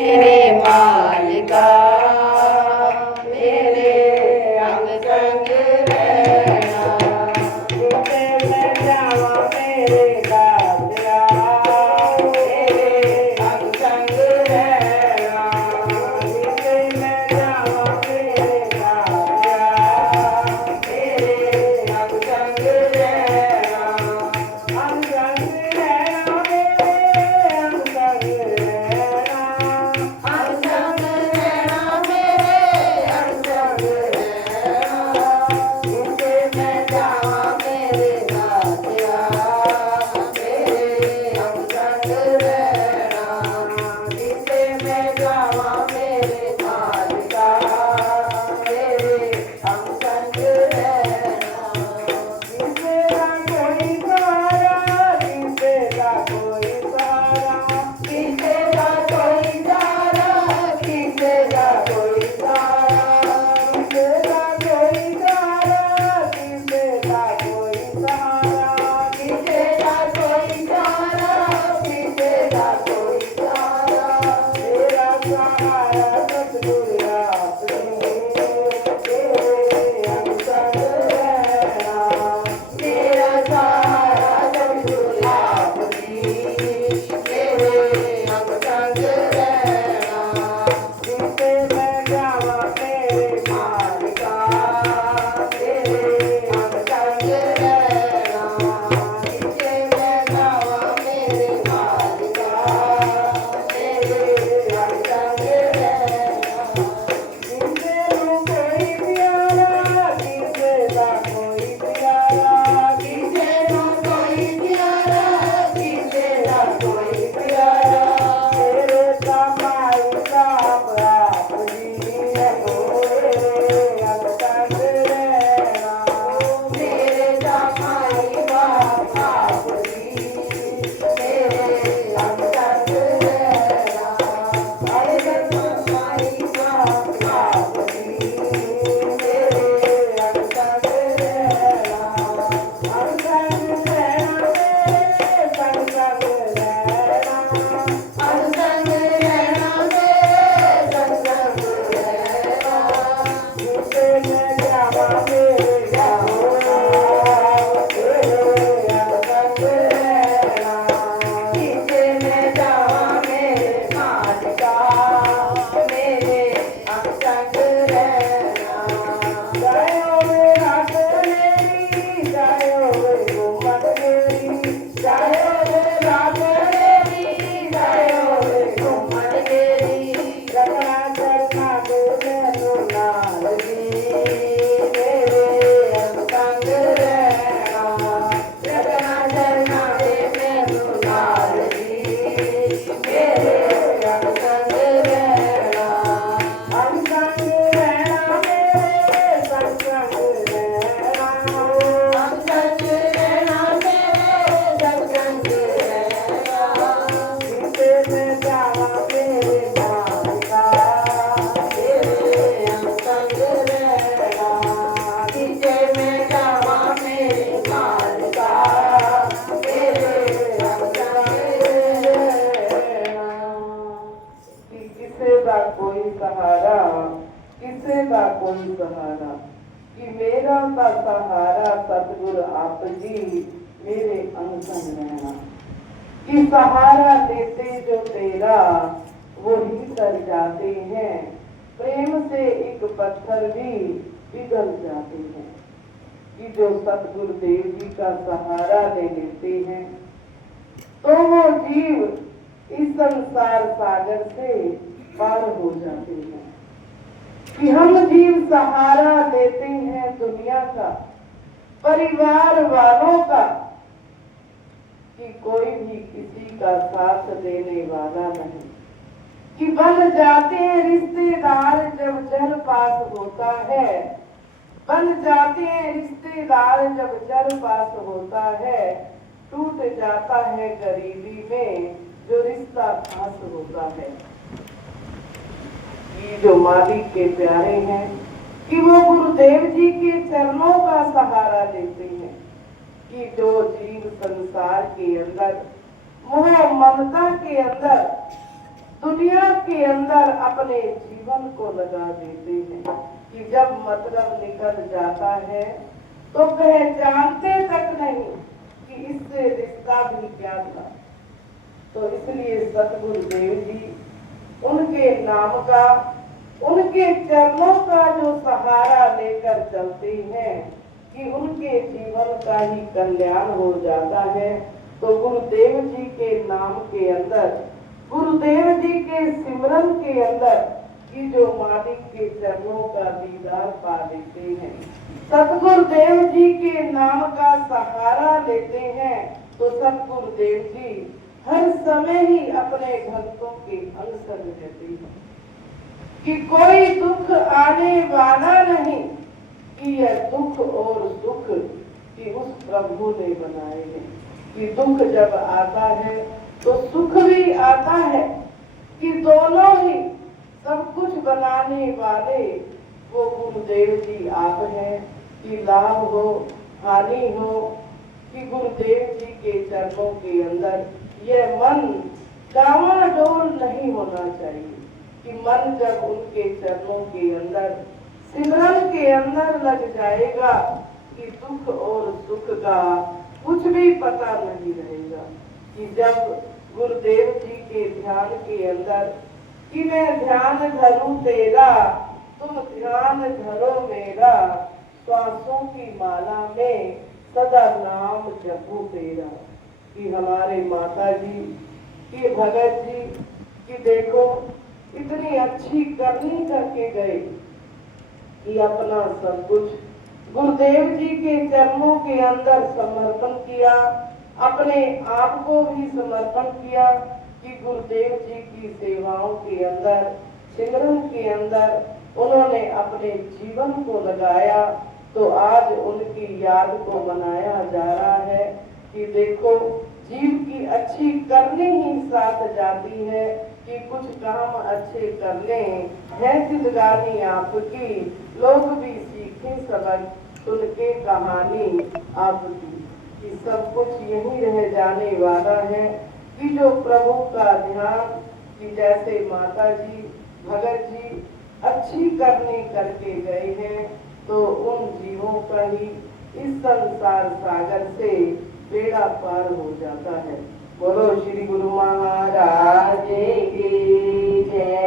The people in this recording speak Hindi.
मेरे मालिका मेरे अंग संग रहना, जिसे मैं जावा मेरे गालिया मेरे अंग संग रहना, जिसे मैं जावा मेरे गालिया मेरे अंग संग रहना, अंग संग रहना मेरे अंग संग रहना, अंग संग रहना मेरे अंग संग रहना, जिसे मैं जावा मेरे गालिया मेरे अंग संग रहना, जिसे मैं जावा मेरे मालिका मेरे अंग संग रहना, जिसे ना कोई सहारा, जिसे ना कोई सहारा, जिसे ना कोई सहारा, जिसे ना कोई सहारा, जिसे ना कोई सहारा, जिसे ना कोई सहारा, जिसे ना कोई सहारा, जिसे ना कोई सहारा, मेरा सहारा सतगुरु आपने तेरे अंग संग रहना, मेरा सहारा सतगुरु आपने तेरे अंग संग रहना, जिसे मैं जावा मेरे मालिका तेरे अंग संग रहना, जिसे मैं जावा मेरे मालिका तेरे अंग संग रहना, जिसे नु कोई प्यारा, जिसे ना कोई प्यारा, जिसे नु कोई प्यारा, जिसे ना कोई प्यारा, तेरे समाई साप आपनी होए अंग संग रहना, मेरे समाई बाप आपनी मेरे अंग संग रहना, मेरे समाई बाप आपनी मेरे अंग संग रहना, अंग संग रहना मेरे संग संग रहना, अंग संग रहना मेरे संग संग रहना, जिसे मैं जावा मेरे गालिया तेरे अंग संग रहना, जिसे मैं जावा मेरे मालिका मेरे अंग संग रहना, जायो वे रात मेरी, जायो वे घूमत मेरी, जायो वे रात मेरी, जायो वे घूमत मेरी, रखना चरना दे मैनू नाल जी मेरे अंग संग रहना, रखना चरना दे मैनू नाल जी मेरे अंग संग रहना, अंग संग रहना मेरे संग संग रहना, अंग संग रहना मेरे संग संग रहना, जिसे मैं जावा मेरे मालिका तेरे अंग संग रहना, जिसे मैं जावा मेरे मालिका तेरे अंग संग रहना, कि किसे दा कोई सहारा, किसे दा कोई सहारा, कि मेरा ता सहारा सतगुर आप जी मेरे अंग संग रहना, कि सहारा लेते जो तेरा वही तर जाते हैं, प्रेम से एक पत्थर भी पिघल जाते हैं, कि जो सतगुरुदेव जी का सहारा ले लेते हैं तो वो जीव इस संसार सागर से पार हो जाते हैं, कि हम जीव सहारा लेते हैं दुनिया का, परिवार वालों का, कि कोई भी किसी का साथ देने वाला नहीं, कि बन जाते हैं रिश्तेदार जब जल पास होता है, बन जाते हैं रिश्तेदार जब जल पास होता है, टूट जाता है गरीबी में जो रिश्ता खास होता है, कि जो मालिक के प्यारे हैं कि वो गुरुदेव जी के चरणों का सहारा लेते हैं, कि जो जीव संसार के अंदर मोह ममता के अंदर दुनिया के अंदर अपने जीवन को लगा देते हैं कि जब मतलब निकल जाता है तो पहचानते तक नहीं कि इससे रिश्ता भी क्या था। तो इसलिए सतगुरुदेव जी उनके नाम का, उनके चरणों का जो सहारा लेकर चलते हैं कि उनके जीवन का ही कल्याण हो जाता है। तो गुरुदेव जी के नाम के अंदर, गुरुदेव जी के सिमरन के अंदर कि जो मालिक के चरणों का दीदार पा लेते हैं, सतगुरुदेव जी के नाम का सहारा लेते हैं, तो सतगुरुदेव जी हर समय ही अपने भक्तों के अंग संग रहते हैं कि कोई दुख आने वाला नहीं, कि यह दुख और सुख कि उस प्रभु ने बनाए हैं। कि दुख जब आता है तो सुख भी आता है, कि दोनों ही सब कुछ बनाने वाले वो गुरुदेव जी आप हैं। कि लाभ हो हानि हो, कि गुरुदेव जी के चरणों के अंदर यह मन डावाडोल नहीं होना चाहिए। कि मन जब उनके चरणों के अंदर सिमरन के अंदर लग जाएगा कि दुख और सुख का कुछ भी पता नहीं रहेगा। कि जब गुरुदेव जी के ध्यान के अंदर कि मैं ध्यान धरूं तेरा, तुम ध्यान धरो मेरा, श्वासों की माला में सदा नाम जपू तेरा। कि हमारे माता जी, कि भगत जी, कि देखो इतनी अच्छी करनी करके गए कि अपना सब कुछ गुरुदेव जी के चरणों के अंदर समर्पण किया, अपने आप को भी समर्पण किया। कि गुरुदेव जी की सेवाओं के अंदर, सिमरन के अंदर उन्होंने अपने जीवन को लगाया। तो आज उनकी याद को मनाया जा रहा है। कि देखो जीव की अच्छी करनी ही साथ जाती है, कि कुछ काम अच्छे कर लें है जिंदगानी आपकी, लोग भी सीखे सबक सुन के कहानी आपकी। कि सब कुछ यही रह जाने वाला है। कि जो प्रभु का ध्यान, कि जैसे माता जी भगत जी अच्छी करनी करके गए हैं, तो उन जीवों का ही इस संसार सागर से बेड़ा पार हो जाता है। बोलो श्री गुरु महाराज की जय।